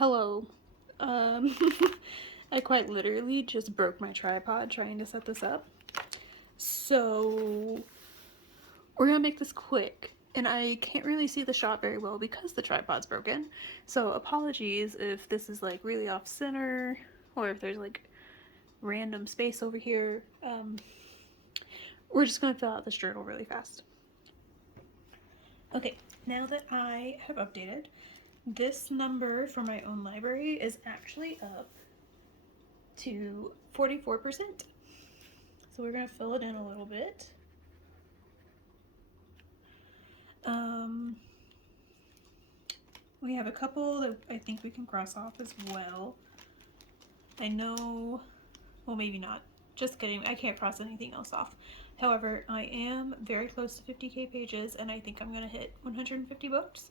Hello. Um, I quite literally just broke my tripod trying to set this up. So, we're gonna make this quick. And I can't really see the shot very well because the tripod's broken. So, apologies if this is like really off center or if there's like random space over here. We're just gonna fill out this journal really fast. Okay, now that I have updated, this number for my own library is actually up to 44%. So we're going to fill it in a little bit. We have a couple that I think we can cross off as well. I know, well, maybe not. Just kidding, I can't cross anything else off. However, I am very close to 50k pages, and I think I'm going to hit 150 books.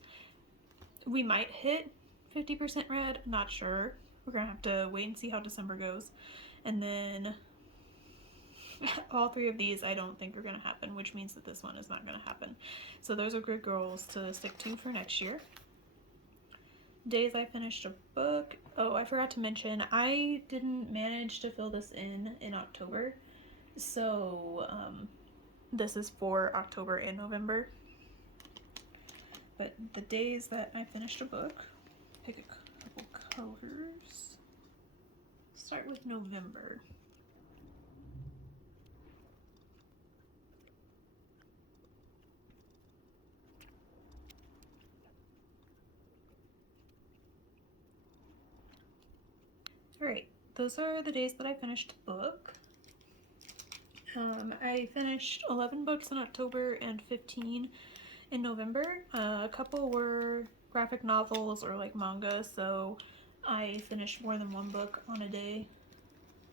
We might hit 50% read, not sure. We're going to have to wait and see how December goes. And then all three of these I don't think are going to happen, which means that this one is not going to happen. So those are good goals to stick to for next year. Days I finished a book. Oh, I forgot to mention, I didn't manage to fill this in October. So this is for October and November. But the days that I finished a book, pick a couple colors. Start with November. Alright, those are the days that I finished the book. I finished 11 books in October and 15 in November. A couple were graphic novels or like manga, so I finished more than one book on a day,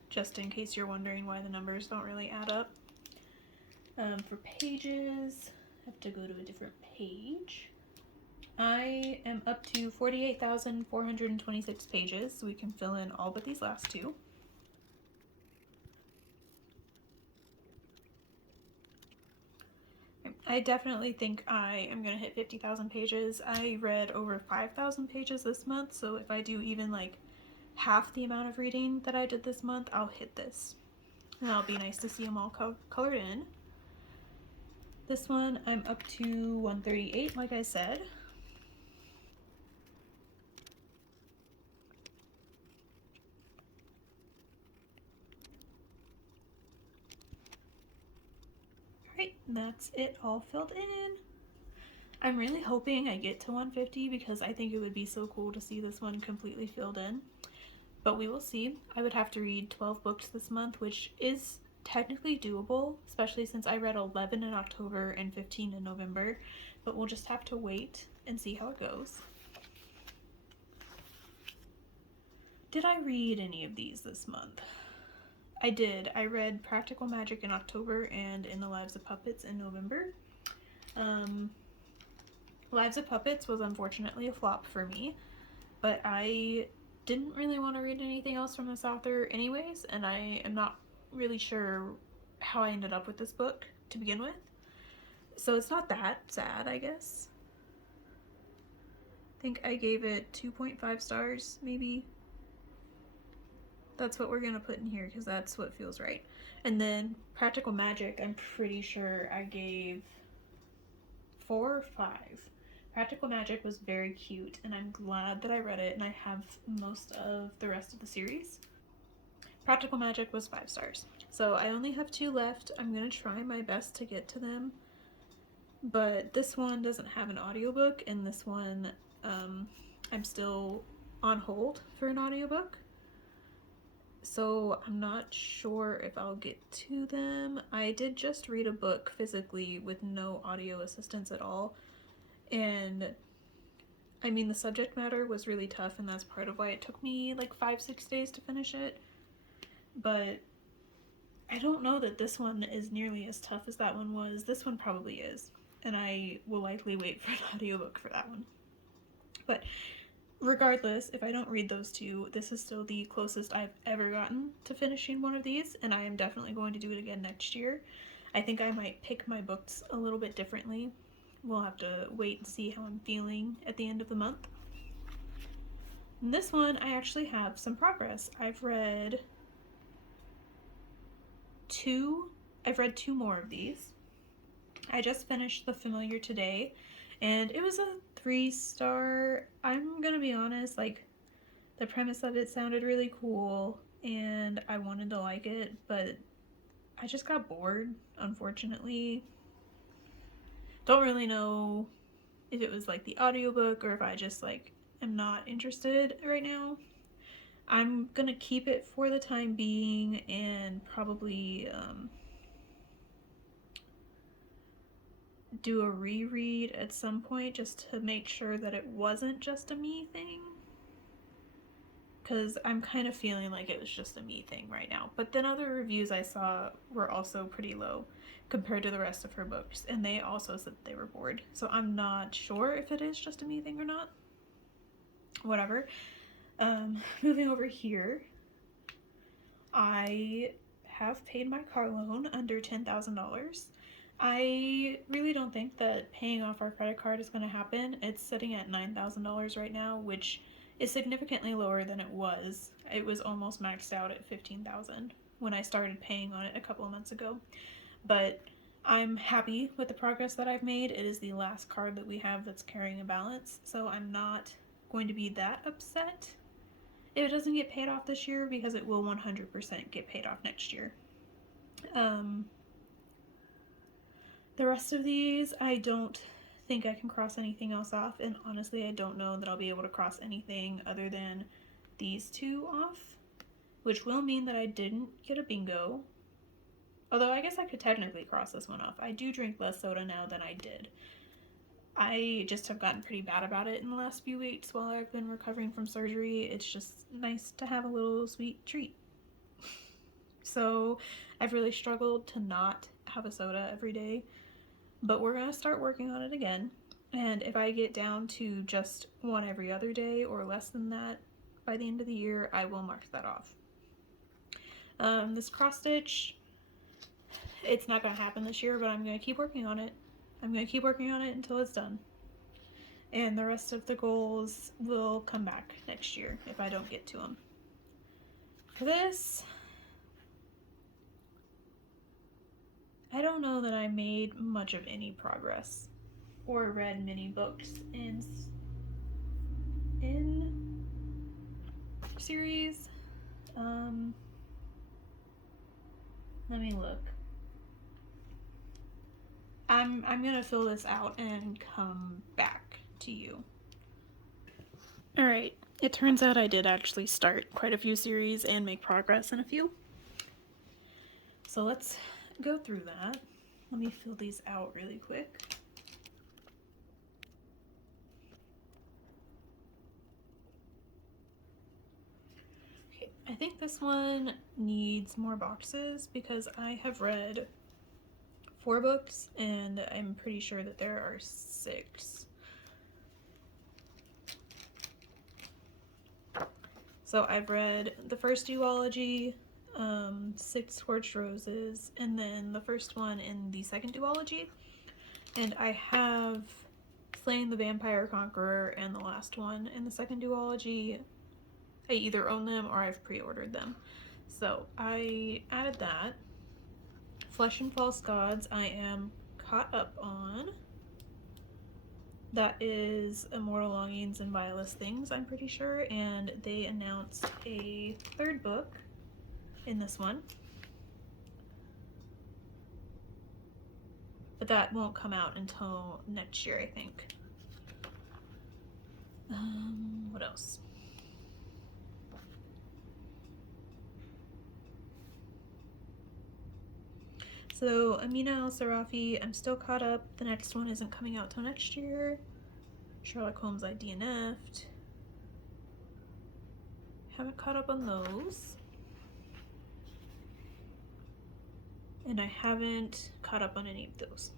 just in case you're wondering why the numbers don't really add up. For pages, I have to go to a different page. I am up to 48,426 pages, so we can fill in all but these last two. I definitely think I am going to hit 50,000 pages. I read over 5,000 pages this month, so if I do even like half the amount of reading that I did this month, I'll hit this. And that'll be nice to see them all colored in. This one, I'm up to 138, like I said. Alright, that's it all filled in. I'm really hoping I get to 150 because I think it would be so cool to see this one completely filled in. But we will see. I would have to read 12 books this month, which is technically doable, especially since I read 11 in October and 15 in November. But we'll just have to wait and see how it goes. Did I read any of these this month? I did. I read Practical Magic in October and In the Lives of Puppets in November. Lives of Puppets was unfortunately a flop for me, but I didn't really want to read anything else from this author anyways, and I am not really sure how I ended up with this book to begin with. So it's not that sad, I guess. I think I gave it 2.5 stars, maybe. That's what we're gonna put in here because that's what feels right. And then Practical Magic, I'm pretty sure I gave 4 or 5. Practical Magic was very cute, and I'm glad that I read it, and I have most of the rest of the series. Practical Magic was 5 stars. So I only have 2 left. I'm gonna try my best to get to them. But this one doesn't have an audiobook, and this one I'm still on hold for an audiobook. So I'm not sure if I'll get to them. I did just read a book physically with no audio assistance at all. And I mean, the subject matter was really tough, and that's part of why it took me like 5-6 days to finish it. But I don't know that this one is nearly as tough as that one was. This one probably is, and I will likely wait for an audiobook for that one. But regardless, if I don't read those two, this is still the closest I've ever gotten to finishing one of these, and I am definitely going to do it again next year. I think I might pick my books a little bit differently. We'll have to wait and see how I'm feeling at the end of the month. In this one, I actually have some progress. I've read two more of these. I just finished The Familiar today, and it was a 3-star. I'm gonna be honest, like, the premise of it sounded really cool, and I wanted to like it, but I just got bored, unfortunately. Don't really know if it was like the audiobook or if I just like am not interested right now. I'm gonna keep it for the time being and probably do a reread at some point just to make sure that it wasn't just a me thing. Because I'm kind of feeling like it was just a me thing right now. But then other reviews I saw were also pretty low compared to the rest of her books, and they also said they were bored. So I'm not sure if it is just a me thing or not. Whatever. Moving over here, I have paid my car loan under $10,000. I really don't think that paying off our credit card is going to happen. It's sitting at $9,000 right now, which is significantly lower than it was. It was almost maxed out at $15,000 when I started paying on it a couple of months ago. But I'm happy with the progress that I've made. It is the last card that we have that's carrying a balance, so I'm not going to be that upset if it doesn't get paid off this year, because it will 100% get paid off next year. The rest of these, I don't think I can cross anything else off, and honestly, I don't know that I'll be able to cross anything other than these two off, which will mean that I didn't get a bingo. Although I guess I could technically cross this one off. I do drink less soda now than I did. I just have gotten pretty bad about it in the last few weeks while I've been recovering from surgery. It's just nice to have a little sweet treat. So I've really struggled to not have a soda every day, but we're going to start working on it again. And if I get down to just one every other day or less than that by the end of the year, I will mark that off. This cross stitch, it's not going to happen this year, but I'm going to keep working on it. I'm going to keep working on it until it's done. And the rest of the goals will come back next year if I don't get to them. For this, I don't know that I made much of any progress or read many books in series. Let me look. I'm gonna fill this out and come back to you. Alright, it turns out I did actually start quite a few series and make progress in a few. So let's go through that. Let me fill these out really quick. Okay, I think this one needs more boxes because I have read 4 books and I'm pretty sure that there are 6. So I've read the first duology, 6 Scorched Roses, and then the first one in the second duology. And I have Slaying the Vampire Conqueror and the last one in the second duology. I either own them or I've pre-ordered them. So I added that. Flesh and False Gods I am caught up on. That is Immortal Longings and Vilest Things, I'm pretty sure, and they announced a 3rd book in this one. But that won't come out until next year, I think. What else? So Amina Al-Sarafi, I'm still caught up. The next one isn't coming out till next year. Sherlock Holmes I DNF'd. Haven't caught up on those. And I haven't caught up on any of those.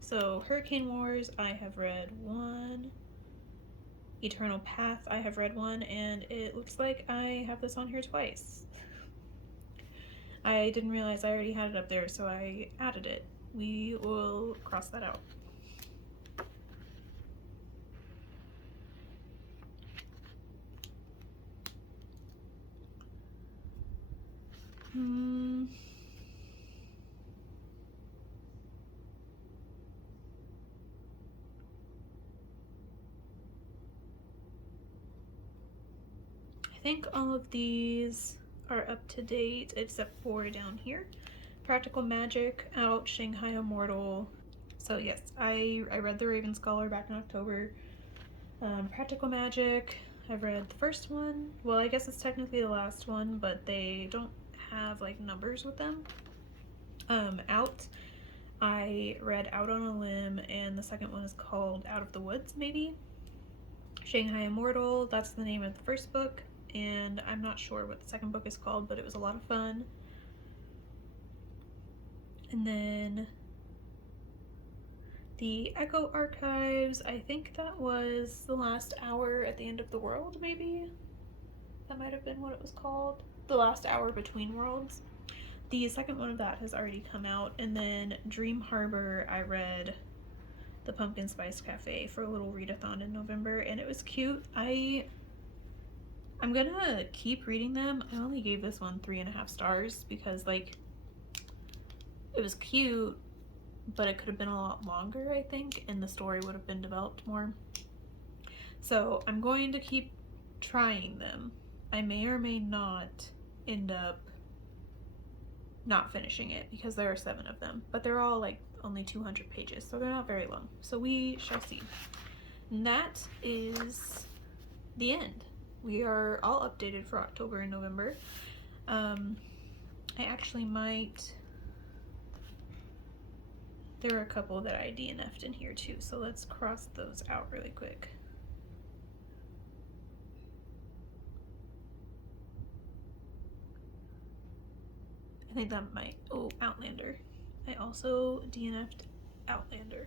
So Hurricane Wars, I have read 1. Eternal Path, I have read 1, and it looks like I have this on here twice. I didn't realize I already had it up there, so I added it. We will cross that out. I think all of these are up to date except for down here. Practical Magic out, Shanghai Immortal. So yes, I read The Raven Scholar back in October. Practical Magic, I've read the first one. Well, I guess it's technically the last one, but they don't have like numbers with them. Out, I read Out on a Limb, and the second one is called Out of the Woods, maybe. Shanghai Immortal, that's the name of the first book, and I'm not sure what the second book is called, but it was a lot of fun. And then the Echo Archives, I think that was The Last Hour at the End of the World, maybe? That might have been what it was called. The Last Hour Between Worlds. The second one of that has already come out. And then Dream Harbor, I read The Pumpkin Spice Cafe for a little readathon in November, and it was cute. I'm gonna keep reading them. I only gave this one 3.5 stars because, like, it was cute, but it could have been a lot longer, I think, and the story would have been developed more. So I'm going to keep trying them. I may or may not end up not finishing it because there are 7 of them, but they're all like only 200 pages, so they're not very long. So we shall see. And that is the end. We are all updated for October and November. I actually might... There are a couple that I DNF'd in here too, so let's cross those out really quick. I think that might... Oh, Outlander. I also DNF'd Outlander.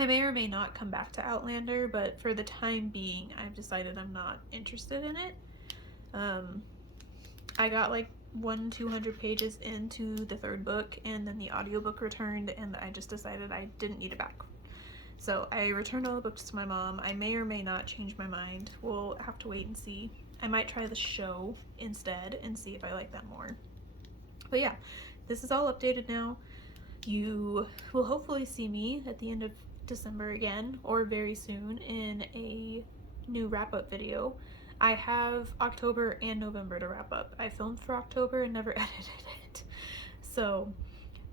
I may or may not come back to Outlander, but for the time being, I've decided I'm not interested in it. I got like 200 pages into the 3rd book, and then the audiobook returned, and I just decided I didn't need it back. So I returned all the books to my mom. I may or may not change my mind. We'll have to wait and see. I might try the show instead and see if I like that more. But yeah, this is all updated now. You will hopefully see me at the end of December again, or very soon, in a new wrap-up video. I have October and November to wrap up. I filmed for October and never edited it. So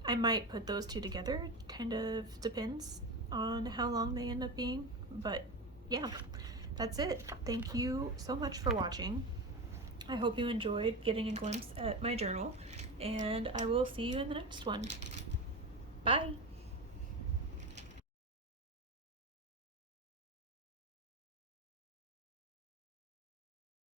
I might put those two together. Kind of depends on how long they end up being. But yeah, that's it. Thank you so much for watching. I hope you enjoyed getting a glimpse at my journal, and I will see you in the next one. Bye!